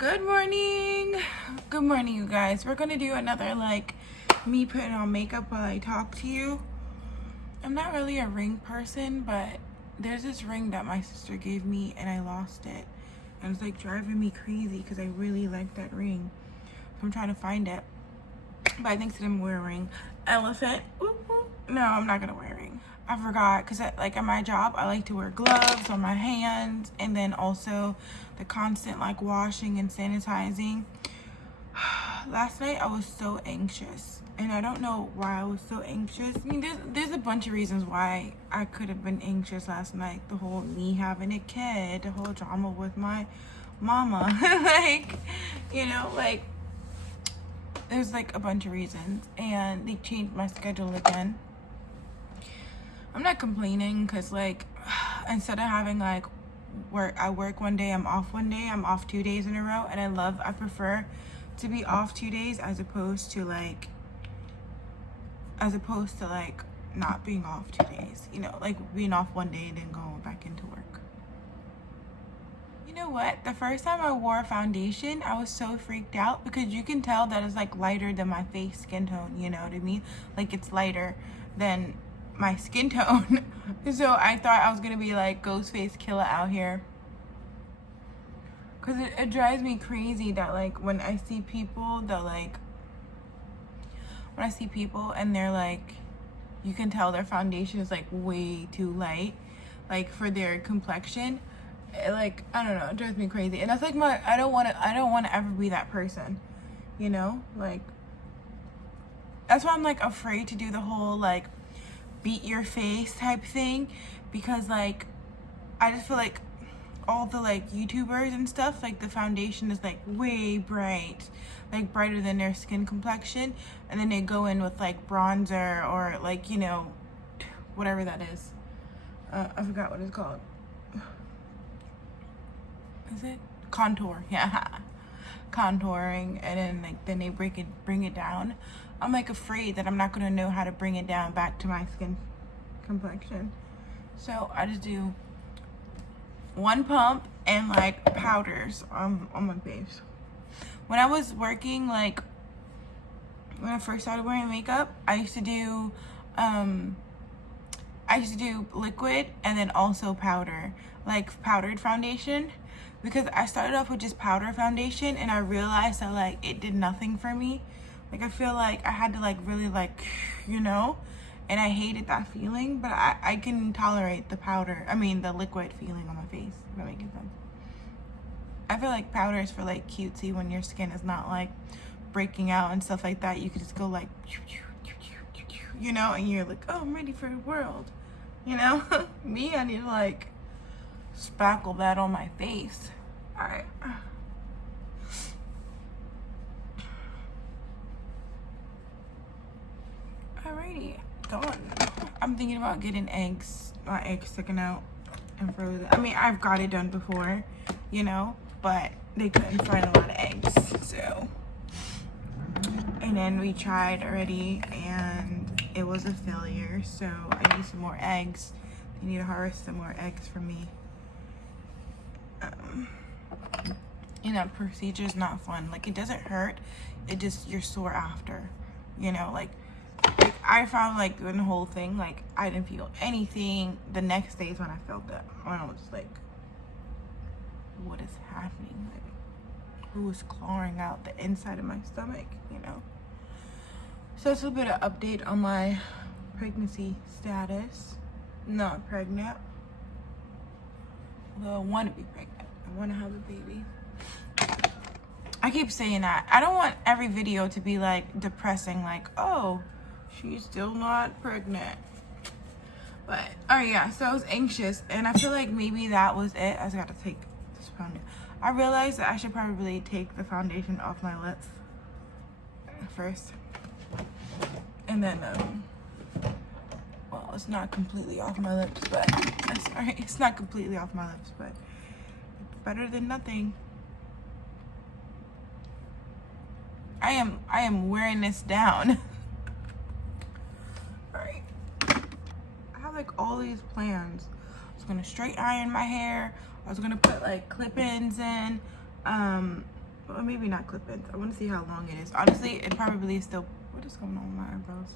Good morning. Good morning, you guys. We're gonna do another me putting on makeup while I talk to you. I'm not really a ring person, but there's this ring that my sister gave me and I lost it. And it's driving me crazy because I really like that ring. So I'm trying to find it. But I think today I'm wearing a ring. Elephant. Ooh, ooh. No, I'm not gonna wear a ring. I forgot because at my job I like to wear gloves on my hands, and then also the constant washing and sanitizing. Last night I was so anxious, and I don't know why I was so anxious. I mean, there's a bunch of reasons why I could have been anxious last night. The whole me having a kid, the whole drama with my mama, there's a bunch of reasons, and they changed my schedule again. I'm not complaining because instead of having I work one day, I'm off one day, I'm off 2 days in a row, and I prefer to be off 2 days as opposed to not being off 2 days, being off one day and then going back into work. You know what? The first time I wore foundation, I was so freaked out because you can tell that it's lighter than my face skin tone, you know what I mean? It's lighter than my skin tone. So I thought I was gonna be Ghostface Killer out here, because it drives me crazy that when I see people and they're you can tell their foundation is way too light for their complexion. I don't know, it drives me crazy. And that's I don't want to ever be that person, that's why I'm afraid to do the whole beat your face type thing, because I just feel all the YouTubers and stuff, the foundation is way bright, brighter than their skin complexion, and then they go in with bronzer or whatever that is. I forgot what it's called. Is it contour? Yeah, contouring, and then they bring it down. I'm afraid that I'm not gonna know how to bring it down back to my skin complexion. So I just do one pump and powders on my face. When I was working, when I first started wearing makeup, I used to do liquid and then also powder, powdered foundation, because I started off with just powder foundation and I realized that it did nothing for me. I feel I had to really and I hated that feeling, but I can tolerate the liquid feeling on my face, if that makes sense. I feel powder is for cutesy when your skin is not breaking out and stuff like that. You can just go and you're oh, I'm ready for the world, Me, I need to spackle that on my face. All right. Alrighty, done. I'm thinking about getting my eggs sticking out and frozen. I mean, I've got it done before, but they couldn't find a lot of eggs, so. And then we tried already and it was a failure, so I need some more eggs. They need to harvest some more eggs for me. That procedure is not fun. It doesn't hurt. It just, you're sore after, I found in the whole thing, I didn't feel anything. The next day is when I felt that. I was what is happening? Who is clawing out the inside of my stomach, So it's a little bit of update on my pregnancy status. Not pregnant. Although I want to be pregnant. I want to have a baby. I keep saying that. I don't want every video to be depressing, oh, she's still not pregnant. But, oh yeah, so I was anxious, and I feel maybe that was it. I just got to take this foundation. I realized that I should probably take the foundation off my lips first. And then, well, it's not completely off my lips, but, sorry, it's not completely off my lips, but it's better than nothing. I am wearing this down. Alright. I have all these plans. I was gonna straight iron my hair. I was gonna put clip-ins in. Well, maybe not clip-ins. I want to see how long it is. Honestly, it probably is still, what is going on with my eyebrows?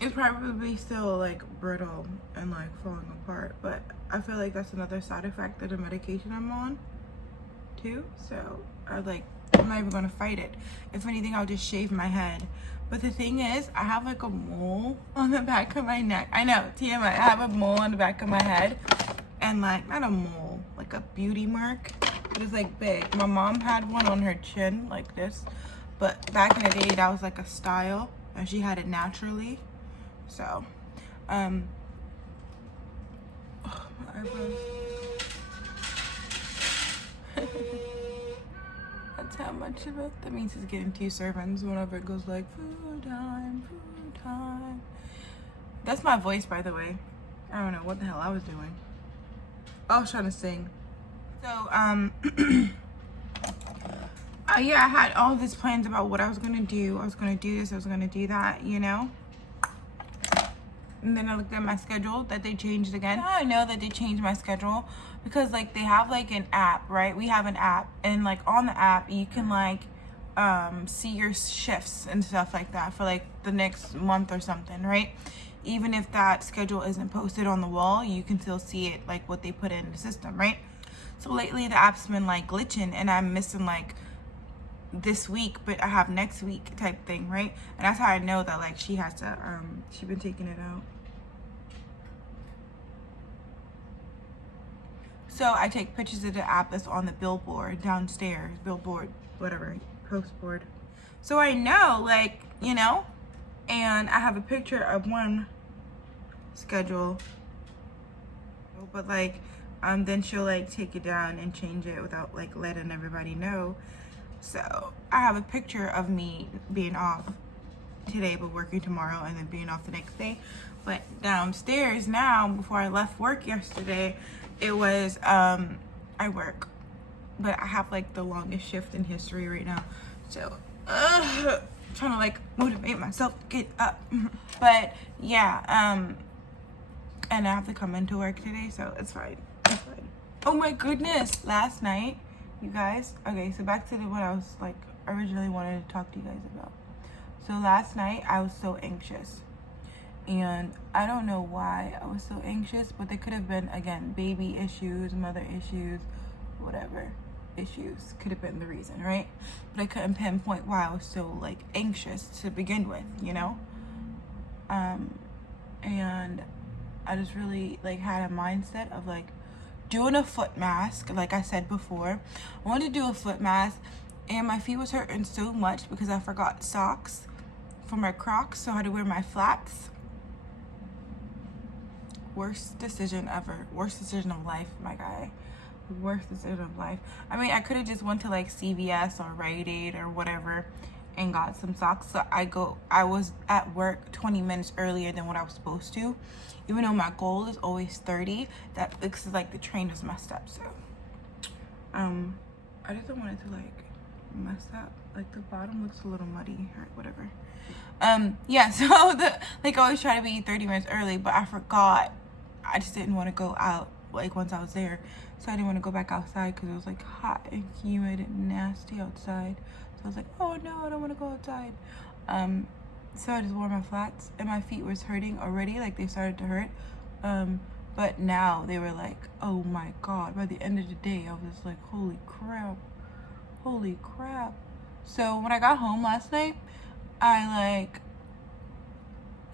It's probably still like brittle and like falling apart, but I feel like that's another side effect of the medication I'm on too. So I'm not even gonna fight it. If anything, I'll just shave my head. But the thing is, I have like a mole on the back of my neck. I know, TMI, I have a mole on the back of my head. And like, not a mole, like a beauty mark. It was like big. My mom had one on her chin like this. But back in the day, that was like a style. And she had it naturally. So, oh, my eyebrows. That's how much of it. That means it's getting 2 servings whenever it goes like food time, food time. That's my voice, by the way. I don't know what the hell I was doing. I was trying to sing. So, yeah, I had all these plans about what I was gonna do. I was gonna do this, I was gonna do that, you know? And then I looked at my schedule that they changed again. Now I know that they changed my schedule because like they have like an app, right? We have an app, and like on the app you can like see your shifts and stuff like that for like the next month or something, right? Even if that schedule isn't posted on the wall, you can still see it, like what they put in the system, right? So lately the app's been like glitching and I'm missing like this week, but I have next week type thing, right? And that's how I know that like she has to she's been taking it out. So I take pictures of the app that's on the billboard downstairs, billboard, whatever, post board. So I know, like, you know, and I have a picture of one schedule, but like then she'll like take it down and change it without like letting everybody know. So I have a picture of me being off today but working tomorrow and then being off the next day. But downstairs now, before I left work yesterday, it was I work, but I have like the longest shift in history right now. So trying to like motivate myself to get up. But yeah, and I have to come into work today, so it's fine. It's fine. Oh my goodness, last night, you guys, okay, so back to what I was like originally wanted to talk to you guys about. So last night I was so anxious, and I don't know why I was so anxious, but they could have been, again, baby issues, mother issues, whatever issues could have been the reason, right? But I couldn't pinpoint why I was so like anxious to begin with, you know? And I just really like had a mindset of like doing a foot mask. Like I said before, I wanted to do a foot mask, and my feet was hurting so much because I forgot socks for my Crocs, so I had to wear my flats. Worst decision ever. Worst decision of life, my guy. Worst decision of life. I mean, I could have just went to like CVS or Rite Aid or whatever and got some socks. So I was at work 20 minutes earlier than what I was supposed to, even though my goal is always 30. That looks like the train is messed up. So I just don't want it to like mess up. Like the bottom looks a little muddy. All right, whatever. Yeah, so I always try to be 30 minutes early, but I forgot. I just didn't want to go out like once I was there, so I didn't want to go back outside because it was like hot and humid and nasty outside. So I was like, oh no, I don't want to go outside. So I just wore my flats, and my feet was hurting already, like they started to hurt. But now they were like, oh my god. By the end of the day, I was like, holy crap. So when I got home last night, I like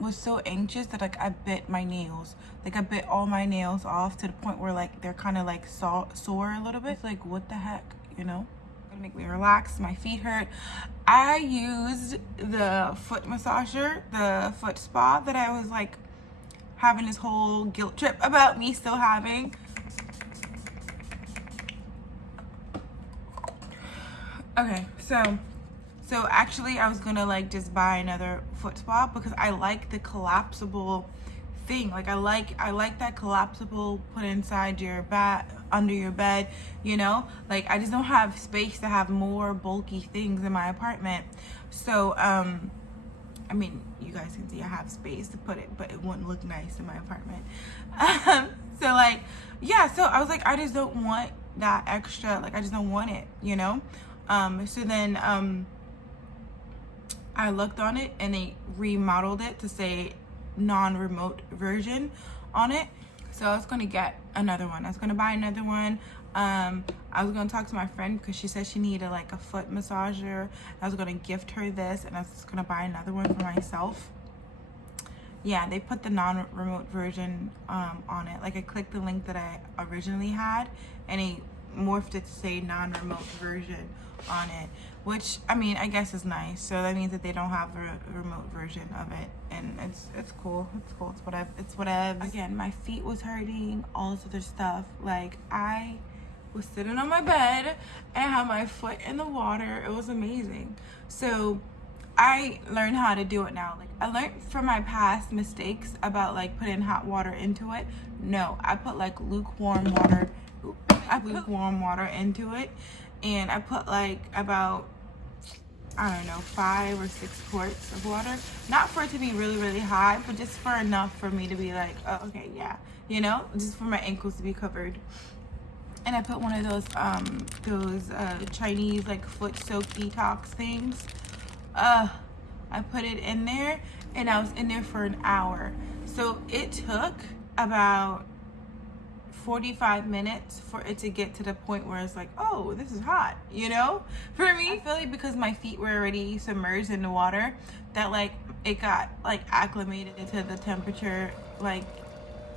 was so anxious that like I bit my nails. Like I bit all my nails off to the point where like they're kind of like sore a little bit. It's like, what the heck, you know? Gonna make me relax. My feet hurt. I used the foot massager, the foot spa that I was like having this whole guilt trip about me still having. Okay, so actually I was gonna like just buy another foot spa because I like the collapsible thing. Like I like that collapsible, put inside your bed, under your bed, you know? Like I just don't have space to have more bulky things in my apartment. So I mean, you guys can see I have space to put it, but it wouldn't look nice in my apartment. So like, yeah, so I was like, I just don't want that extra, like I just don't want it, you know. So then I looked on it and they remodeled it to say non-remote version on it. So I was gonna get another one. I was gonna buy another one. I was gonna talk to my friend because she said she needed like a foot massager. I was gonna gift her this, and I was just gonna buy another one for myself. Yeah, they put the non-remote version on it. Like I clicked the link that I originally had, and they morphed it to say non-remote version on it, which I mean I guess is nice. So that means that they don't have a remote version of it, and it's cool. It's whatever. Again, my feet was hurting, all this other stuff. Like I was sitting on my bed and had my foot in the water. It was amazing. So I learned how to do it now. Like I learned from my past mistakes about like putting hot water into it. No, I put like lukewarm water. I put lukewarm water into it, and I put like about, I don't know, 5 or 6 quarts of water. Not for it to be really, really hot, but just for enough for me to be like, oh, okay, yeah, you know, just for my ankles to be covered. And I put one of those Chinese like foot soak detox things. I put it in there, and I was in there for an hour. So it took about 45 minutes for it to get to the point where it's like, oh, this is hot, you know. For me, I feel like because my feet were already submerged in the water, that like it got like acclimated to the temperature like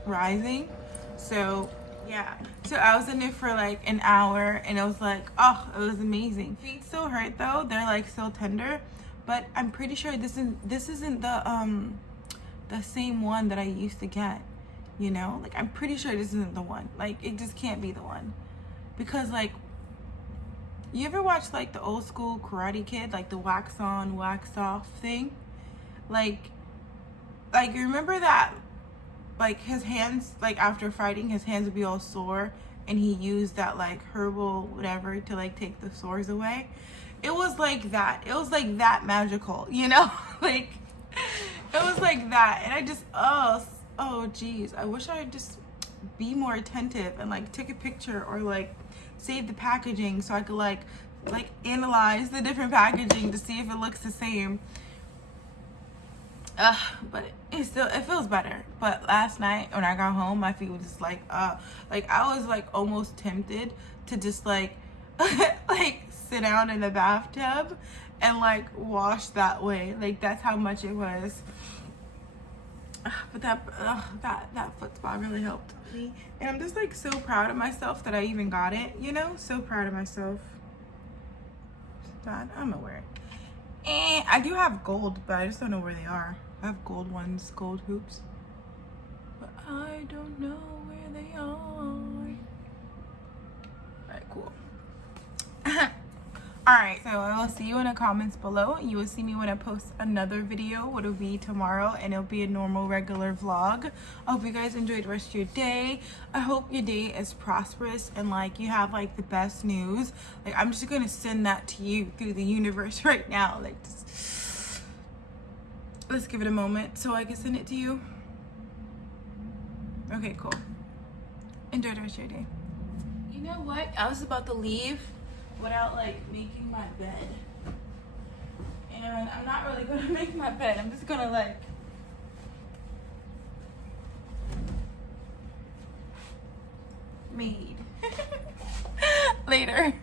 rising. So yeah, so I was in there for like an hour, and it was like, oh, it was amazing. Feet still hurt though, they're like still tender, but I'm pretty sure this isn't the same one that I used to get. You know, like I'm pretty sure this isn't the one. Like it just can't be the one, because like, you ever watch like the old school Karate Kid, like the wax on wax off thing? Like you remember that, like his hands, like after fighting, his hands would be all sore, and he used that like herbal whatever to like take the sores away. It was like that. It was like that magical, you know. Like it was like that, and I just oh geez, I wish I'd just be more attentive and like take a picture or like save the packaging so I could like analyze the different packaging to see if it looks the same. But it feels better. But last night when I got home, my feet were just like I was like almost tempted to just like like sit down in the bathtub and like wash that way. Like that's how much it was. But that foot spa really helped me, and I'm just like so proud of myself that I even got it, you know. So proud of myself. God, I'm gonna wear it. And I do have gold, but I just don't know where they are. I have gold ones, gold hoops, but I don't know where they are. All right, cool. Alright, so I will see you in the comments below. You will see me when I post another video, which will be tomorrow, and it'll be a normal, regular vlog. I hope you guys enjoyed the rest of your day. I hope your day is prosperous and like you have like the best news. Like I'm just gonna send that to you through the universe right now. Like just, let's give it a moment so I can send it to you. Okay, cool. Enjoy the rest of your day. You know what? I was about to leave without like making my bed, and I'm not really gonna make my bed. I'm just gonna like made later.